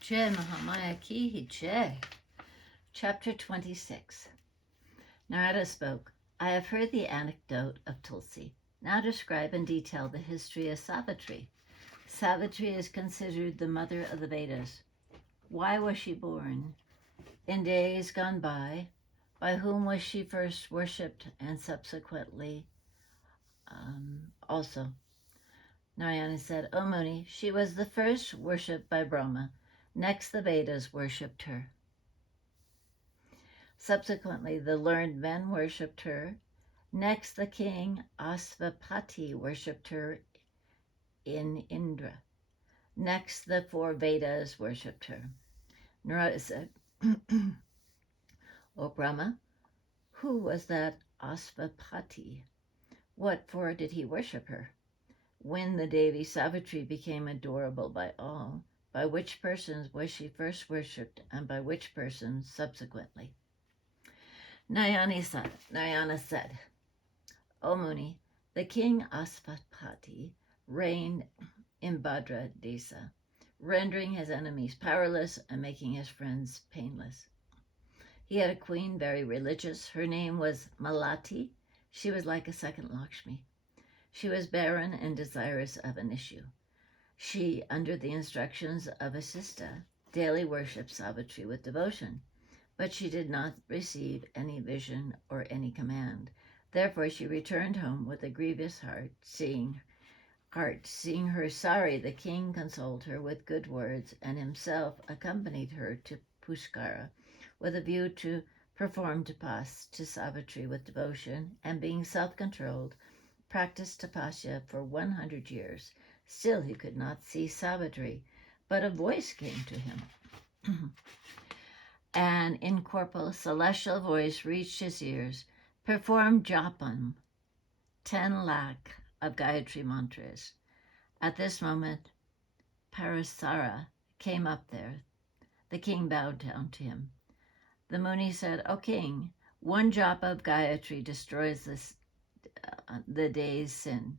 Jai Mahamaya Ki Jai. Chapter 26. Narada spoke. I have heard the anecdote of Tulsi. Now describe in detail the history of Savitri. Savitri is considered the mother of the Vedas. Why was she born? In days gone by whom was she first worshipped and subsequently also? Narayana said, O Muni, she was the first worshipped by Brahma. Next the Vedas worshipped her. Subsequently, the learned men worshipped her. Next, the king Asvapati worshipped her in Indra. Next, the four Vedas worshipped her. Narada said, O Brahma, who was that Asvapati? What for did he worship her? When the Devi Savitri became adorable by all, by which persons was she first worshipped, and by which persons subsequently? Narayana said, O Muni, the king Asvapati reigned in Bhadra Desa, rendering his enemies powerless and making his friends painless. He had a queen very religious. Her name was Malati. She was like a second Lakshmi. She was barren and desirous of an issue. She, under the instructions of Vasistha, daily worshipped Savitri with devotion, but she did not receive any vision or any command. Therefore she returned home with a grievous heart. Seeing her sorry, the king consoled her with good words and himself accompanied her to Pushkara with a view to perform tapas to Savitri with devotion, and being self-controlled, practiced tapasya for 100 years. Still he could not see Savitri, but a voice came to him. An incorporeal celestial voice reached his ears. Perform japam, 10 lakh of Gayatri mantras. At this moment, Parasara came up there. The king bowed down to him. The Muni said, O king, 1 japa of Gayatri destroys the day's sin.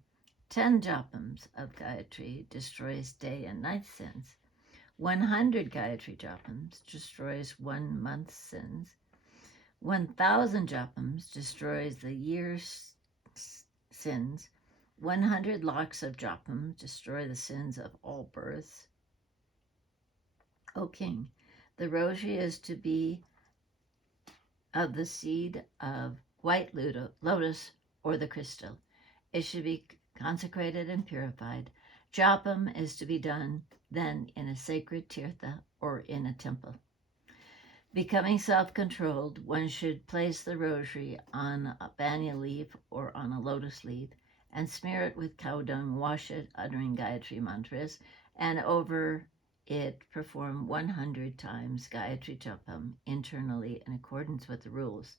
10 japams of Gayatri destroys day and night sins. 100 Gayatri japams destroys 1 month's sins. 1,000 japams destroys the year's sins. 100 lakhs of japams destroy the sins of all births. O king, the rosary is to be of the seed of white lotus or the crystal. It should be consecrated and purified. Japam is to be done then in a sacred tirtha or in a temple. Becoming self-controlled, one should place the rosary on a banya leaf or on a lotus leaf and smear it with cow dung, wash it uttering Gayatri mantras, and over it perform 100 times Gayatri Japam internally in accordance with the rules,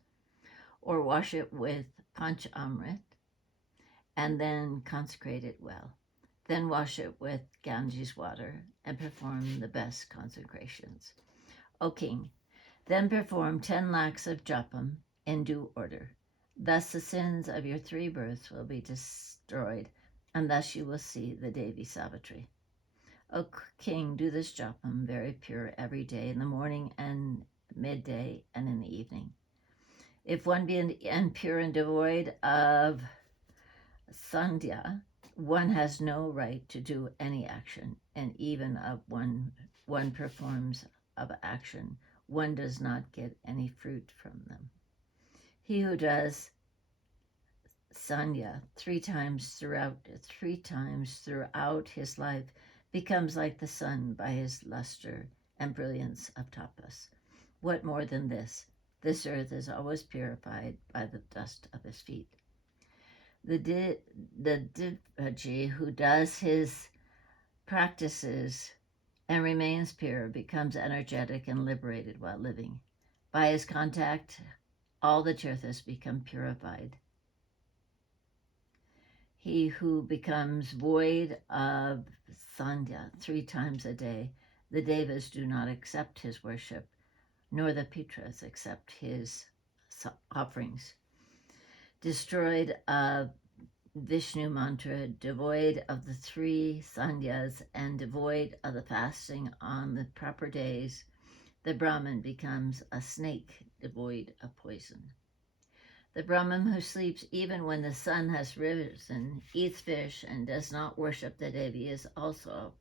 or wash it with Panch Amrit and then consecrate it well. Then wash it with Ganges water and perform the best consecrations. O king, then perform 10 lakhs of japam in due order. Thus the sins of your 3 births will be destroyed, and thus you will see the Devi Savitri. O king, do this japam very pure every day, in the morning and midday and in the evening. If one be impure and devoid of sandhya, one has no right to do any action, and even of one performs of action, one does not get any fruit from them. He who does sandhya 3 times throughout his life becomes like the sun by his luster and brilliance of tapas. What more than this? This earth is always purified by the dust of his feet. The Divaji who does his practices and remains pure becomes energetic and liberated while living. By his contact, all the tirthas become purified. He who becomes void of sandhya 3 times a day, the devas do not accept his worship, nor the pitras accept his offerings. Devoid of Vishnu mantra, devoid of the three sandhyas and devoid of the fasting on the proper days, the Brahmin becomes a snake devoid of poison. The Brahmin who sleeps even when the sun has risen, eats fish, and does not worship the Devi is also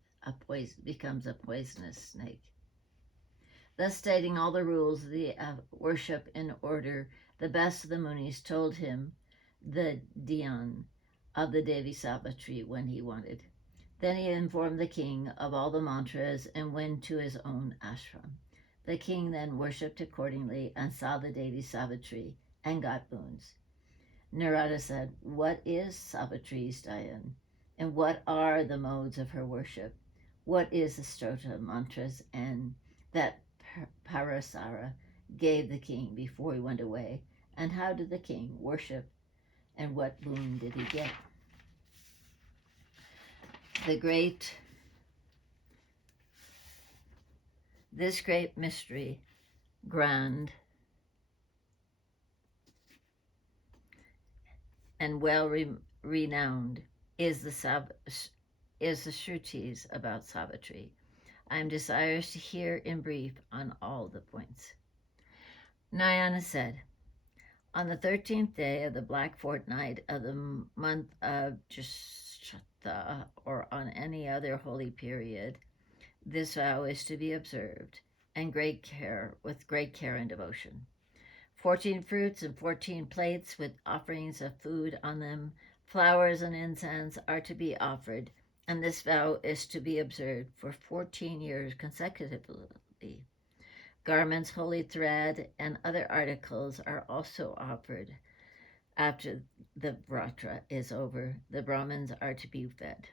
becomes a poisonous snake. Thus stating all the rules of the worship in order, the best of the Munis told him the dhyan of the Devi Savitri when he wanted. Then he informed the king of all the mantras and went to his own ashram. The king then worshipped accordingly and saw the Devi Savitri and got boons. Narada said, "What is Savitri's dhyan? And what are the modes of her worship? What is the stota mantras and that Parasara gave the king before he went away? And how did the king worship? And what boon did he get?" This great mystery, grand and well renowned, is the Shrutis about Savitri. I am desirous to hear in brief on all the points. Nayana said, on the 13th day of the black fortnight of the month of Jeshta, or on any other holy period, this vow is to be observed, and with great care and devotion. 14 fruits and 14 plates with offerings of food on them, flowers and incense are to be offered, and this vow is to be observed for 14 years consecutively. Garments, holy thread, and other articles are also offered. After the vratra is over, the Brahmins are to be fed.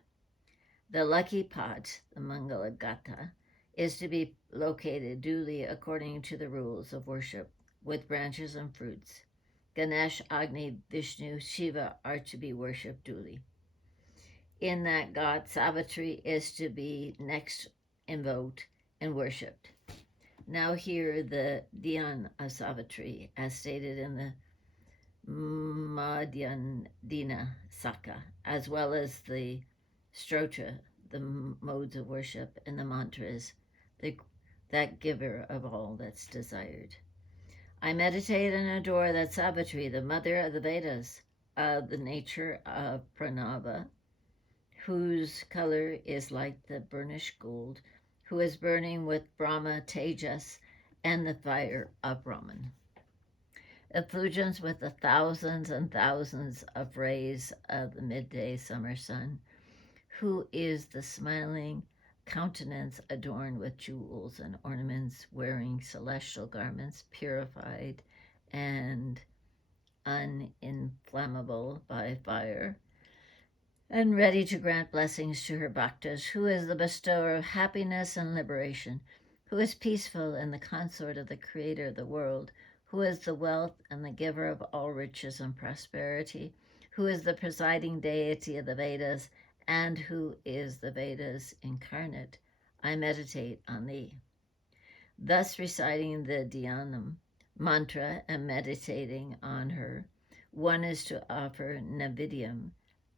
The lucky pot, the Mangalagata, is to be located duly according to the rules of worship, with branches and fruits. Ganesh, Agni, Vishnu, Shiva are to be worshipped duly. In that god Savitri is to be next invoked and worshipped. Now hear the dhyan of Savitri as stated in the Madhyandina Saka, as well as the Stotra, the modes of worship, and the mantras, that giver of all that's desired. I meditate and adore that Savitri, the mother of the Vedas, of the nature of Pranava, whose color is like the burnished gold, who is burning with Brahma Tejas and the fire of Brahman. Effulgence with the thousands and thousands of rays of the midday summer sun, who is the smiling countenance adorned with jewels and ornaments, wearing celestial garments, purified and uninflammable by fire, and ready to grant blessings to her bhaktas, who is the bestower of happiness and liberation, who is peaceful and the consort of the creator of the world, who is the wealth and the giver of all riches and prosperity, who is the presiding deity of the Vedas, and who is the Vedas incarnate. I meditate on thee. Thus reciting the dhyanam mantra and meditating on her, one is to offer navidyam,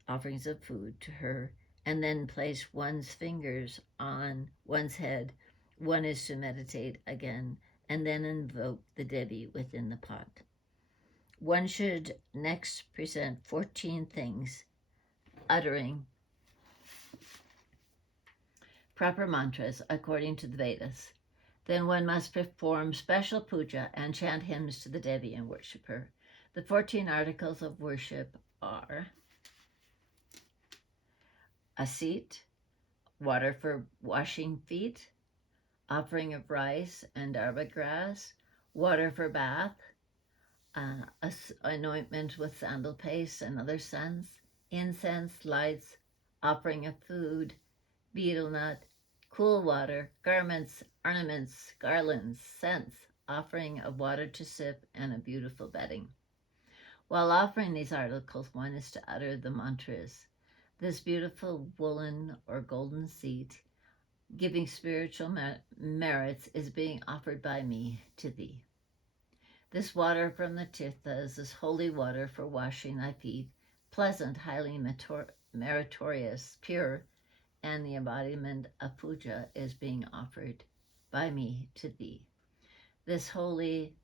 offerings of food, to her, and then place one's fingers on one's head. One is to meditate again, and then invoke the Devi within the pot. One should next present 14 things, uttering proper mantras according to the Vedas. Then one must perform special puja and chant hymns to the Devi and worship her. The 14 articles of worship are a seat, water for washing feet, offering of rice and arba grass, water for bath, anointment with sandal paste and other scents, incense, lights, offering of food, betel nut, cool water, garments, ornaments, garlands, scents, offering of water to sip, and a beautiful bedding. While offering these articles, one is to utter the mantras. This beautiful woolen or golden seat, giving spiritual merits, is being offered by me to thee. This water from the tirthas is holy water for washing thy feet, pleasant, highly meritorious, pure, and the embodiment of puja is being offered by me to thee. This holy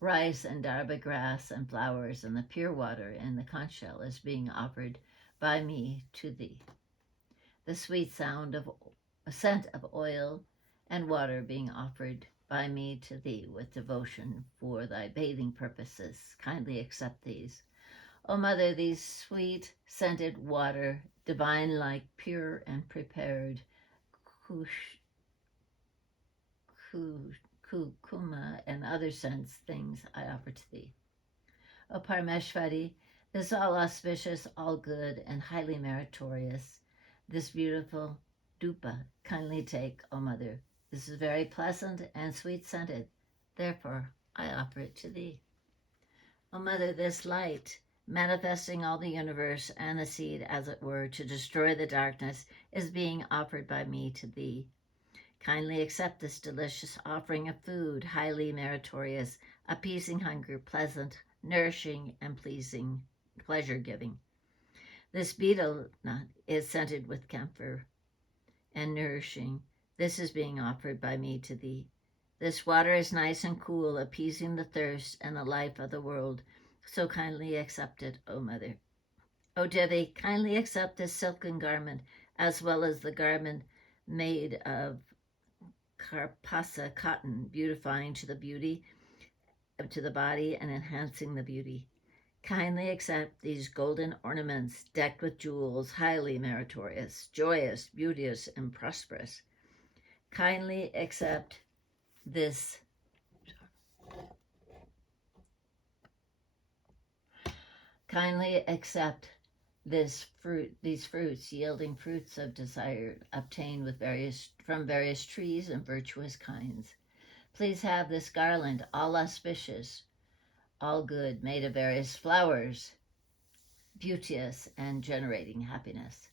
rice and darba grass and flowers and the pure water and the conch shell is being offered by me to thee. The sweet scent of oil and water being offered by me to thee with devotion for thy bathing purposes. Kindly accept these. O Mother, these sweet scented water, divine like, pure and prepared, kuma and other scents things I offer to thee. O Parameshwari, this all auspicious, all good, and highly meritorious, this beautiful dupa, kindly take, O Mother. This is very pleasant and sweet-scented. Therefore, I offer it to thee. O Mother, this light, manifesting all the universe and the seed, as it were, to destroy the darkness, is being offered by me to thee. Kindly accept this delicious offering of food, highly meritorious, appeasing hunger, pleasant, nourishing, and pleasure-giving. This betel nut is scented with camphor and nourishing. This is being offered by me to thee. This water is nice and cool, appeasing the thirst and the life of the world. So kindly accept it, O Mother. O Devi, kindly accept this silken garment, as well as the garment made of karpasa cotton, beautifying to the body and enhancing the beauty. Kindly accept these golden ornaments decked with jewels, highly meritorious, joyous, beauteous, and prosperous. Kindly accept this these fruits, yielding fruits of desire obtained from various trees and virtuous kinds. Please have this garland, all auspicious, all good, made of various flowers, beauteous and generating happiness.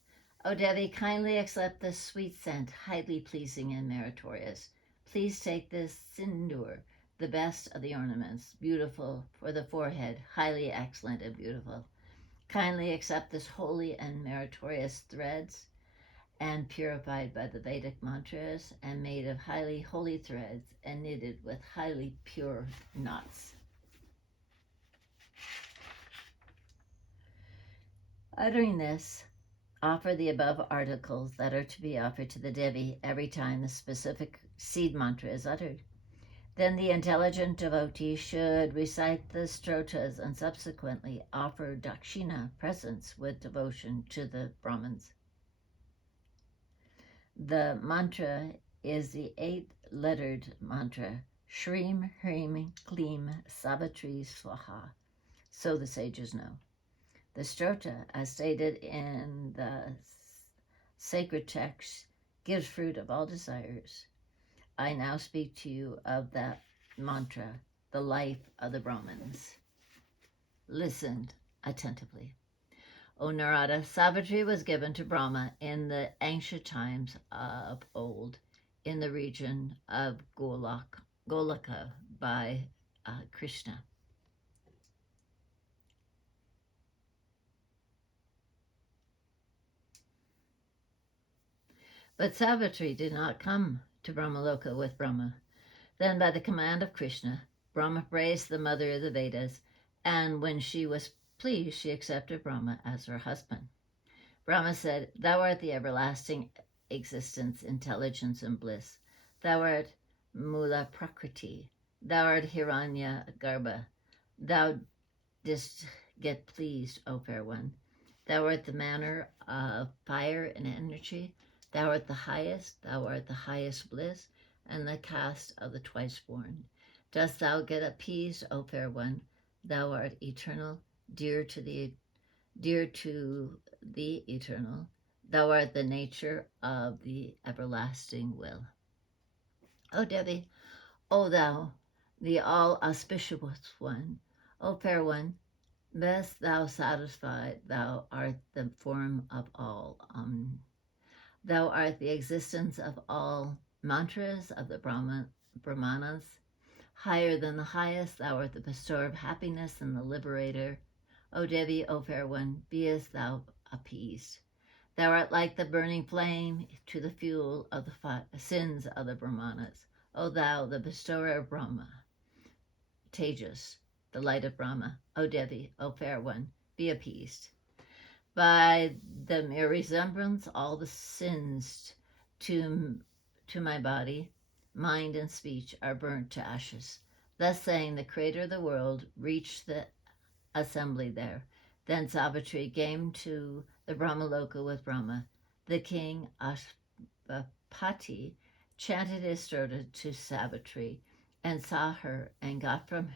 O Devi, kindly accept this sweet scent, highly pleasing and meritorious. Please take this sindoor, the best of the ornaments, beautiful for the forehead, highly excellent and beautiful. Kindly accept this holy and meritorious threads, and purified by the Vedic mantras, and made of highly holy threads, and knitted with highly pure knots. Uttering this, offer the above articles that are to be offered to the Devi every time the specific seed mantra is uttered. Then the intelligent devotee should recite the stotas and subsequently offer dakshina, presents, with devotion to the Brahmins. The mantra is the 8-lettered mantra, Shrim Hrim Klim Savitri Swaha, so the sages know. The stota, as stated in the sacred text, gives fruit of all desires. I now speak to you of that mantra, the life of the Brahmins. Listen attentively. O Narada, Savitri was given to Brahma in the ancient times of old in the region of Golika by Krishna. But Savitri did not come to Brahmaloka with Brahma. Then, by the command of Krishna, Brahma praised the mother of the Vedas, and when she was pleased, she accepted Brahma as her husband. Brahma said, Thou art the everlasting existence, intelligence, and bliss. Thou art Mula Prakriti. Thou art Hiranya Garbha. Thou didst get pleased, O fair one. Thou art the manner of fire and energy. Thou art the highest bliss, and the caste of the twice-born. Dost thou get appeased, O fair one? Thou art eternal, dear to the eternal. Thou art the nature of the everlasting will. O Devi, O thou, the all-auspicious one, O fair one, best thou satisfied, thou art the form of all. Thou art the existence of all mantras of the Brahmanas. Higher than the highest, thou art the bestower of happiness and the liberator O Devi, O fair one, be as thou appeased. Thou art like the burning flame to the fuel of the sins of the Brahmanas. O thou, the bestower of Brahma, Tejas, the light of Brahma. O Devi, O fair one, be appeased. By the mere resemblance, all the sins to my body, mind, and speech are burnt to ashes. Thus saying, the creator of the world reached the assembly there. Then Savitri came to the Brahmaloka with Brahma. The king Ashvapati chanted his stotra to Savitri and saw her and got from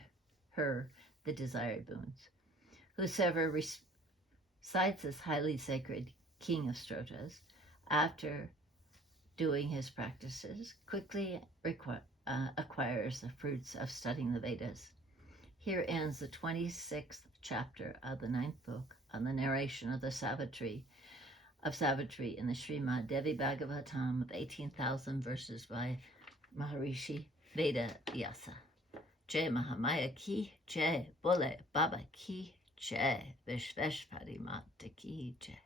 her the desired boons. Whosoever recites this highly sacred king of stotras after doing his practices quickly acquires the fruits of studying the Vedas. Here ends the 26th chapter of the 9th book on the narration of the Savitri in the Srimad Devi Bhagavatam of 18,000 verses by Maharishi Veda Vyasa. Jai Mahamaya ki jai, Bole Baba ki jai, Vishveshpari Mata ki jai.